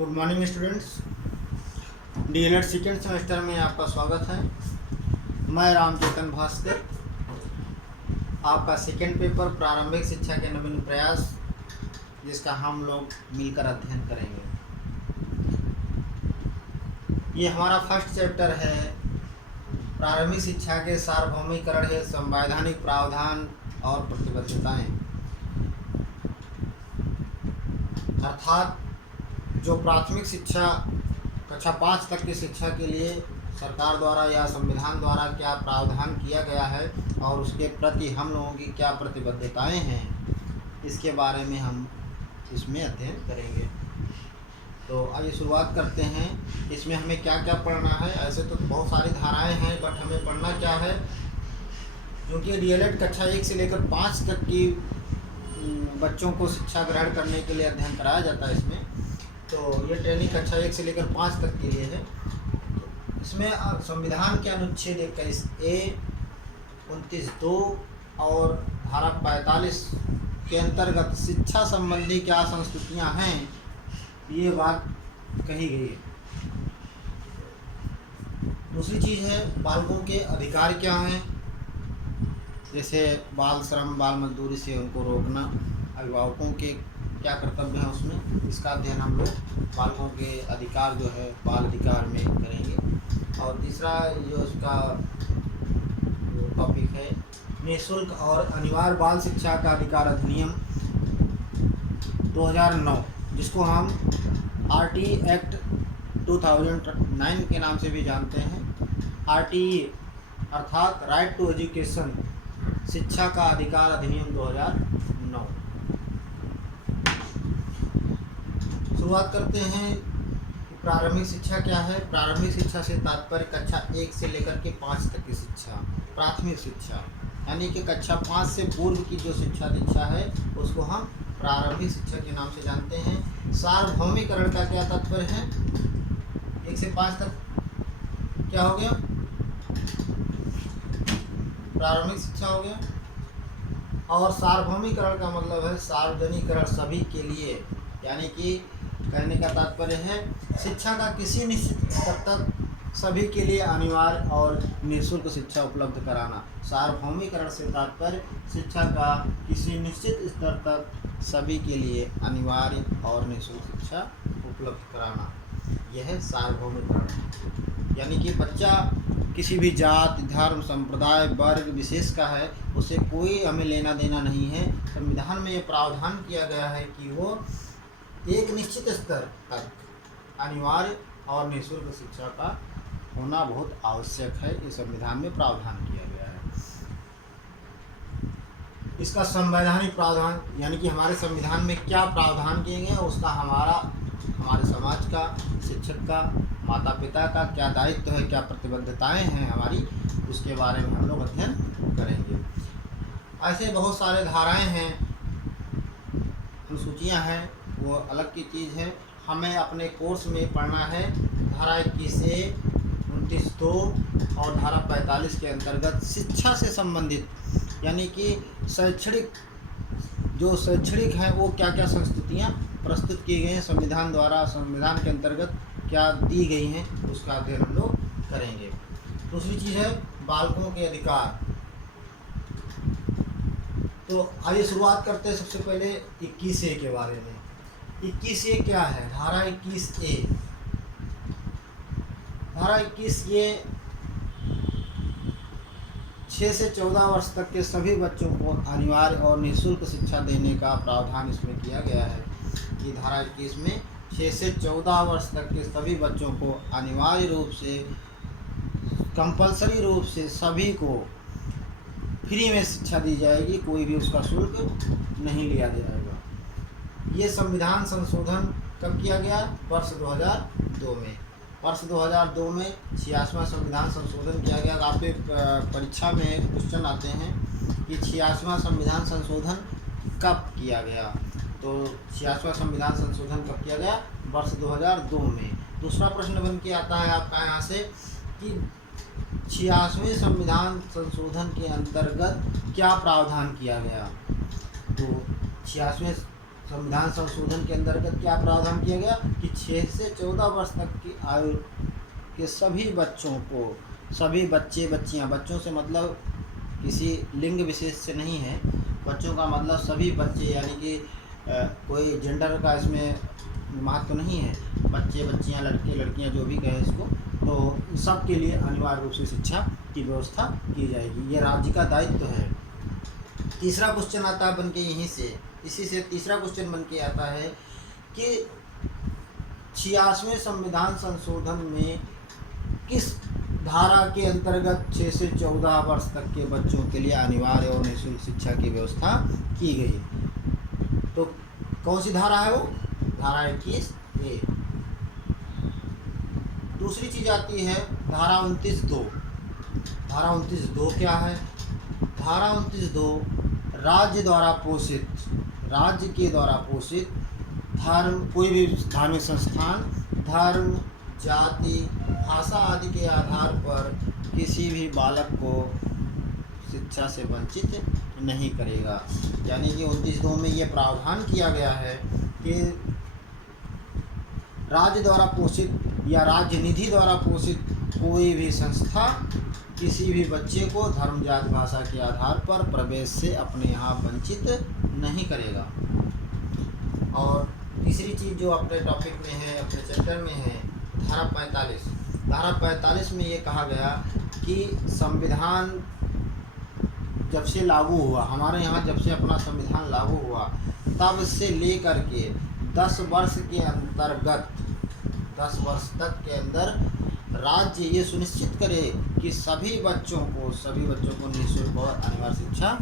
Good morning students. DElEd second semester में आपका स्वागत है। मैं रामचेतन भास्कर, आपका सेकेंड पेपर प्रारंभिक शिक्षा के नवीन प्रयास, जिसका हम लोग मिलकर अध्ययन करेंगे। ये हमारा फर्स्ट चैप्टर है। प्रारंभिक शिक्षा के सार्वभौमिकरण है, संवैधानिक प्रावधान और प्रतिबद्धताएं। अर्थात जो प्राथमिक शिक्षा कक्षा 5 तक की शिक्षा के लिए सरकार द्वारा या संविधान द्वारा क्या प्रावधान किया गया है और उसके प्रति हम लोगों की क्या प्रतिबद्धताएं हैं, इसके बारे में हम इसमें अध्ययन करेंगे। तो आइए शुरुआत करते हैं। इसमें हमें क्या क्या पढ़ना है। ऐसे तो बहुत सारी धाराएं हैं, बट हमें पढ़ना क्या है, क्योंकि डीएलएड कक्षा 1 से लेकर 5 तक की बच्चों को शिक्षा ग्रहण करने के लिए अध्ययन कराया जाता है इसमें। तो ये ट्रेनिंग कक्षा 1 से लेकर 5 तक के लिए है। इसमें संविधान के अनुच्छेद 21A, 29(2) और धारा 45 के अंतर्गत शिक्षा संबंधी क्या संस्तुतियां हैं, ये बात कही गई है। दूसरी चीज़ है बालकों के अधिकार क्या हैं, जैसे बाल श्रम, बाल मजदूरी से उनको रोकना, अभिभावकों के क्या कर्तव्य हैं उसमें, इसका अध्ययन हम लोग बालकों के अधिकार जो है बाल अधिकार में करेंगे। और तीसरा जो उसका टॉपिक है निःशुल्क और अनिवार्य बाल शिक्षा का अधिकार अधिनियम 2009, जिसको हम RT एक्ट 2009 के नाम से भी जानते हैं। RTE अर्थात राइट टू एजुकेशन, शिक्षा का अधिकार अधिनियम 2009। शुरुआत करते हैं। प्रारंभिक शिक्षा क्या है। प्रारंभिक शिक्षा से तात्पर्य कक्षा 1 से लेकर के 5 तक की शिक्षा, प्राथमिक शिक्षा, यानी कि कक्षा 5 से पूर्व की जो शिक्षा दीक्षा है उसको हम प्रारंभिक शिक्षा के नाम से जानते हैं। सार्वभौमिकरण का क्या तात्पर्य है, 1 से 5 तक क्या हो गया, प्रारंभिक शिक्षा हो गया। और सार्वभौमिकरण का मतलब है सार्वजनिकरण, सभी के लिए, यानी कि कहने का तात्पर्य है शिक्षा का किसी निश्चित स्तर तक सभी के लिए अनिवार्य और निःशुल्क शिक्षा उपलब्ध कराना। सार्वभौमिकरण से तात्पर्य शिक्षा का किसी निश्चित स्तर तक सभी के लिए अनिवार्य और निःशुल्क शिक्षा उपलब्ध कराना, यह है सार्वभौमिकरण। यानी कि बच्चा किसी भी जाति, धर्म, संप्रदाय, वर्ग विशेष का है, उसे कोई हमें लेना देना नहीं है। संविधान में ये प्रावधान किया गया है कि वो एक निश्चित स्तर तक अनिवार्य और निःशुल्क शिक्षा का होना बहुत आवश्यक है। ये संविधान में प्रावधान किया गया है। इसका संवैधानिक प्रावधान, यानी कि हमारे संविधान में क्या प्रावधान किए गए, उसका हमारे समाज का, शिक्षक का, माता पिता का क्या दायित्व है, क्या प्रतिबद्धताएं हैं हमारी, उसके बारे में हम लोग अध्ययन करेंगे। ऐसे बहुत सारे धाराएं हैं, अनुसूचियां हैं, वो अलग की चीज़ है। हमें अपने कोर्स में पढ़ना है धारा 21A, 29(2) और धारा 45 के अंतर्गत शिक्षा से संबंधित, यानी कि शैक्षणिक हैं वो क्या क्या संस्तुतियाँ प्रस्तुत की गई हैं संविधान द्वारा, संविधान के अंतर्गत क्या दी गई हैं, उसका अध्ययन हम लोग करेंगे। दूसरी चीज़ है बालकों के अधिकार। तो आइए शुरुआत करते हैं सबसे पहले 21A के बारे में। 21A क्या है, धारा 21A। धारा 21A 6 से 14 वर्ष तक के सभी बच्चों को अनिवार्य और निःशुल्क शिक्षा देने का प्रावधान इसमें किया गया है। ये धारा 21 में 6 से 14 वर्ष तक के सभी बच्चों को अनिवार्य रूप से, कंपलसरी रूप से सभी को फ्री में शिक्षा दी जाएगी, कोई भी उसका शुल्क नहीं लिया जाएगा। ये संविधान संशोधन कब किया गया, वर्ष 2002 में। वर्ष 2002 में 86वां संविधान संशोधन किया गया। आपके परीक्षा में क्वेश्चन आते हैं कि 86वां संविधान संशोधन कब किया गया, तो 86वां संविधान संशोधन कब किया गया, वर्ष 2002 में। दूसरा प्रश्न बन के आता है आपका यहाँ से कि 86वें संविधान संशोधन के अंतर्गत क्या प्रावधान किया गया। तो 86वें संविधान संशोधन के अंतर्गत क्या प्रावधान किया गया कि 6 से 14 वर्ष तक की आयु के सभी बच्चों को, सभी बच्चे बच्चियां, बच्चों से मतलब किसी लिंग विशेष से नहीं है, बच्चों का मतलब सभी बच्चे, यानी कि कोई जेंडर का इसमें महत्व नहीं है, बच्चे बच्चियां, लड़के लड़कियां, जो भी कहे इसको, तो सबके लिए अनिवार्य रूप से शिक्षा की व्यवस्था की जाएगी। ये राज्य का दायित्व है। तीसरा क्वेश्चन आता है बन के यहीं से, इसी से तीसरा क्वेश्चन बन के आता है कि 86वें संविधान संशोधन में किस धारा के अंतर्गत 6 से 14 वर्ष तक के बच्चों के लिए अनिवार्य और निःशुल्क शिक्षा की व्यवस्था की गई। तो कौन सी धारा है वो? धारा 21A। दूसरी चीज आती है धारा 29(2). धारा 29(2) क्या है? धारा 29(2) राज्य द्वारा पोषित, राज्य के द्वारा पोषित धर्म, कोई भी धार्मिक संस्थान धर्म, जाति, भाषा आदि के आधार पर किसी भी बालक को शिक्षा से वंचित नहीं करेगा। यानी कि 29(2) में ये प्रावधान किया गया है कि राज्य द्वारा पोषित या राज्य निधि द्वारा पोषित कोई भी संस्था किसी भी बच्चे को धर्म, जाति, भाषा के आधार पर प्रवेश से अपने यहाँ वंचित नहीं करेगा। और तीसरी चीज़ जो अपने टॉपिक में है, अपने चैप्टर में है, धारा 45। धारा 45 में ये कहा गया कि संविधान जब से लागू हुआ, हमारे यहाँ जब से अपना संविधान लागू हुआ, तब से लेकर के 10 वर्ष के अंतर्गत, 10 वर्ष तक के अंदर राज्य ये सुनिश्चित करे कि सभी बच्चों को निःशुल्क और अनिवार्य शिक्षा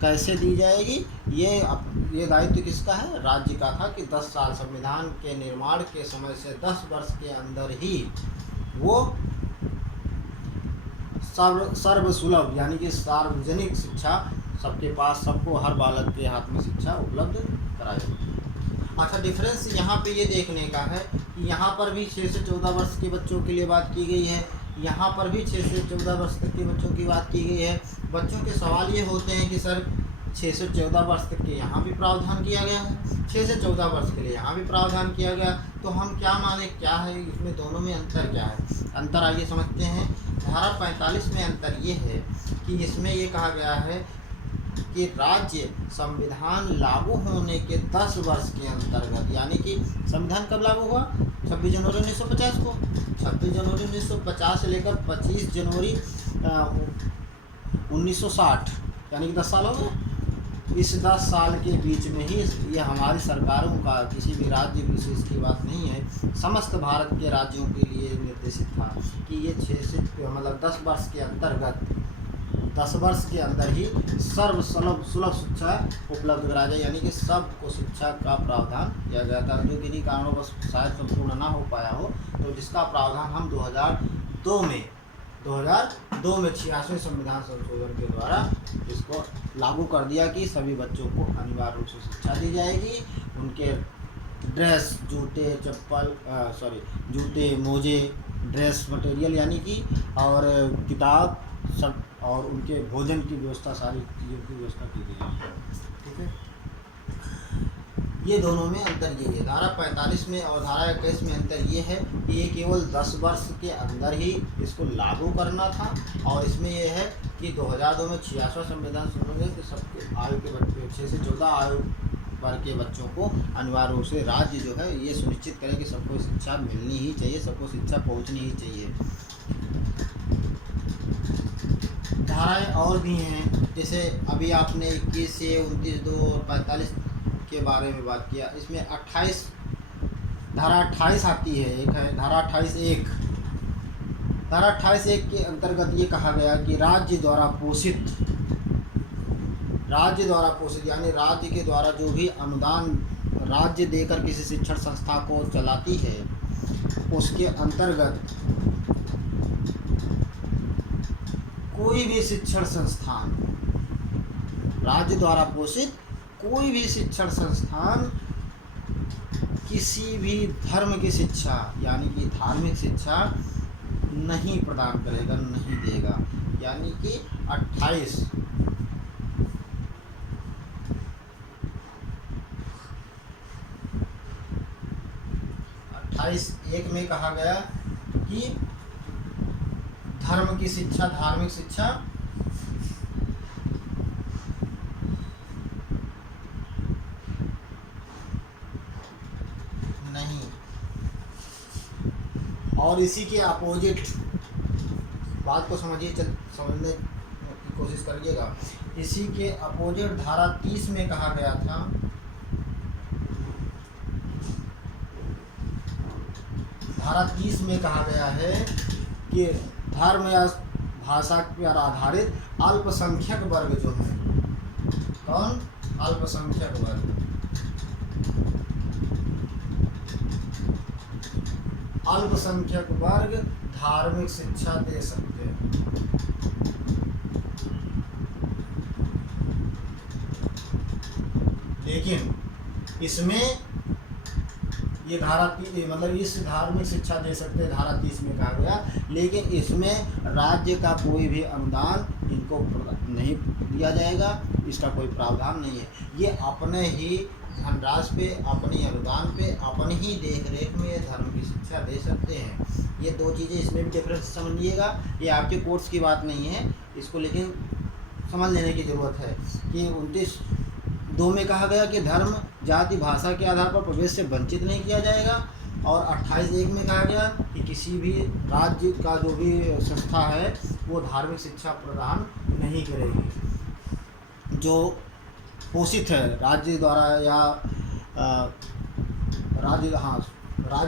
कैसे दी जाएगी। ये दायित्व किसका है? राज्य का था कि 10 साल, संविधान के निर्माण के समय से 10 वर्ष के अंदर ही वो सर्वसुलभ यानी कि सार्वजनिक शिक्षा सबके पास, सबको, हर बालक के हाथ में शिक्षा उपलब्ध कराए। अच्छा, डिफरेंस यहाँ पे ये देखने का है कि यहाँ पर भी 6 से 14 वर्ष के बच्चों के लिए बात की गई है, यहाँ पर भी 6 से 14 वर्ष तक के बच्चों की बात की गई है। बच्चों के सवाल ये होते हैं कि सर 6 से 14 वर्ष तक के यहाँ भी प्रावधान किया गया है, 6 से 14 वर्ष के लिए यहाँ भी प्रावधान किया गया, तो हम क्या माने, क्या है इसमें, दोनों में अंतर क्या है? अंतर आइए समझते हैं। धारा 45 में अंतर ये है कि इसमें ये कहा गया है कि राज्य संविधान लागू होने के 10 वर्ष के अंतर्गत, यानी कि संविधान कब लागू हुआ? 26 जनवरी 1950 को। 26 जनवरी 1950 से लेकर 25 जनवरी 1960, यानी कि 10 साल हो गए। इस 10 साल के बीच में ही ये हमारी सरकारों का, किसी भी राज्य विशेष की बात नहीं है, समस्त भारत के राज्यों के लिए निर्देशित था कि ये 6 से मतलब 10 वर्ष के अंतर्गत, 10 वर्ष के अंदर ही सुलभ शिक्षा उपलब्ध कराया जाए, यानी कि सबको शिक्षा का प्रावधान किया गया था। जो किन्हीं कारणों शायद संपूर्ण ना हो पाया हो, तो जिसका प्रावधान हम 2002 में 86वें संविधान संशोधन के द्वारा इसको लागू कर दिया कि सभी बच्चों को अनिवार्य रूप से शिक्षा दी जाएगी। उनके ड्रेस, जूते, मोजे, ड्रेस मटेरियल यानी कि, और किताब सब, और उनके भोजन की व्यवस्था, सारी चीज़ों की व्यवस्था की गई है। ठीक है, ये दोनों में अंतर ये है। धारा 45 में और धारा 21 में अंतर ये है कि ये केवल 10 वर्ष के अंदर ही इसको लागू करना था, और इसमें ये है कि 2002 में 86वां संविधान संशोधन के सबके आयु के बच्चे, 6 से 14 आयु वर्ग के बच्चों को अनिवार्य रूप से राज्य जो है ये सुनिश्चित करे कि सबको शिक्षा मिलनी ही चाहिए, सबको शिक्षा पहुँचनी ही चाहिए। धाराएँ और भी हैं, जैसे अभी आपने 21 से 29(2) और 45 के बारे में बात किया। इसमें 28 धारा 28 आती है, एक है धारा 28(1). धारा 28(1) के अंतर्गत ये कहा गया कि राज्य द्वारा पोषित यानी राज्य के द्वारा जो भी अनुदान राज्य देकर किसी शिक्षण संस्था को चलाती है, उसके अंतर्गत कोई भी शिक्षण संस्थान, राज्य द्वारा पोषित कोई भी शिक्षण संस्थान किसी भी धर्म की शिक्षा यानी कि धार्मिक शिक्षा नहीं प्रदान करेगा, नहीं देगा। यानी कि 28 28(1) में कहा गया कि धर्म की शिक्षा, धार्मिक शिक्षा नहीं, और इसी के अपोजिट, बात को समझिए, समझने की कोशिश करिएगा। इसी के अपोजिट धारा 30 में कहा गया था, धारा 30 में कहा गया है कि धर्म या भाषा पर आधारित अल्पसंख्यक वर्ग जो है, कौन? अल्पसंख्यक वर्ग, अल्पसंख्यक वर्ग धार्मिक शिक्षा दे सकते हैं। लेकिन इसमें ये धारा मतलब इस धार्मिक शिक्षा दे सकते हैं, धारा 30 में कहा गया, लेकिन इसमें राज्य का कोई भी अनुदान इनको नहीं दिया जाएगा, इसका कोई प्रावधान नहीं है। ये अपने ही धनराशि पे, अपनी अनुदान पे, अपनी ही देख रेख में ये धर्म की शिक्षा दे सकते हैं। ये दो चीज़ें, इसमें भी डिफरेंस समझिएगा। ये आपके कोर्स की बात नहीं है, इसको लेकिन समझ लेने की ज़रूरत है कि 29(2) में कहा गया कि धर्म, जाति, भाषा के आधार पर प्रवेश से वंचित नहीं किया जाएगा, और 28(1) में कहा गया कि किसी भी राज्य का जो भी संस्था है वो धार्मिक शिक्षा प्रदान नहीं करेगी। जो पोषित है राज्य द्वारा या राज्य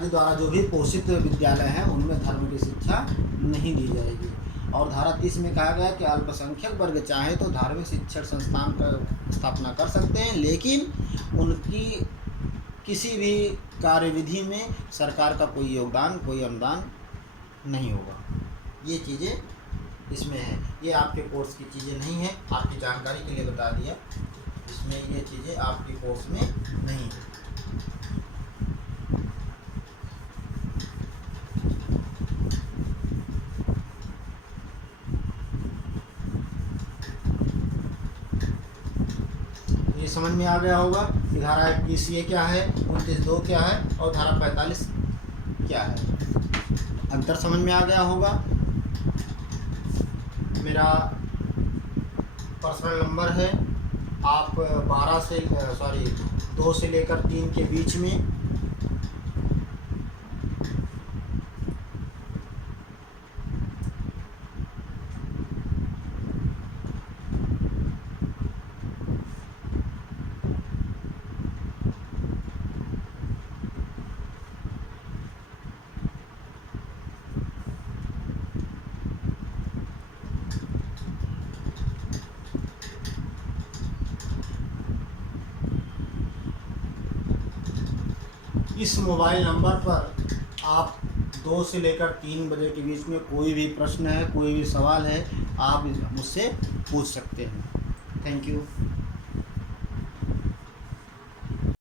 द्वारा जो भी पोषित विद्यालय हैं उनमें धर्म की शिक्षा नहीं दी जाएगी। और धारा 30 में कहा गया कि अल्पसंख्यक वर्ग चाहे तो धार्मिक शिक्षण संस्थान का स्थापना कर सकते हैं, लेकिन उनकी किसी भी कार्यविधि में सरकार का कोई योगदान, कोई अनुदान नहीं होगा। ये चीज़ें इसमें है, ये आपके कोर्स की चीज़ें नहीं है, आपकी जानकारी के लिए बता दिया। इसमें ये चीज़ें आपके कोर्स में नहीं है। ये समझ में आ गया होगा कि धारा 21 ये क्या है, 29(2) क्या है, और धारा 45 क्या है। अंतर समझ में आ गया होगा। मेरा पर्सनल नंबर है, आप 2 से लेकर 3 के बीच में इस मोबाइल नंबर पर आप 2 से लेकर 3 बजे के बीच में कोई भी प्रश्न है, कोई भी सवाल है, आप मुझसे पूछ सकते हैं। Thank you.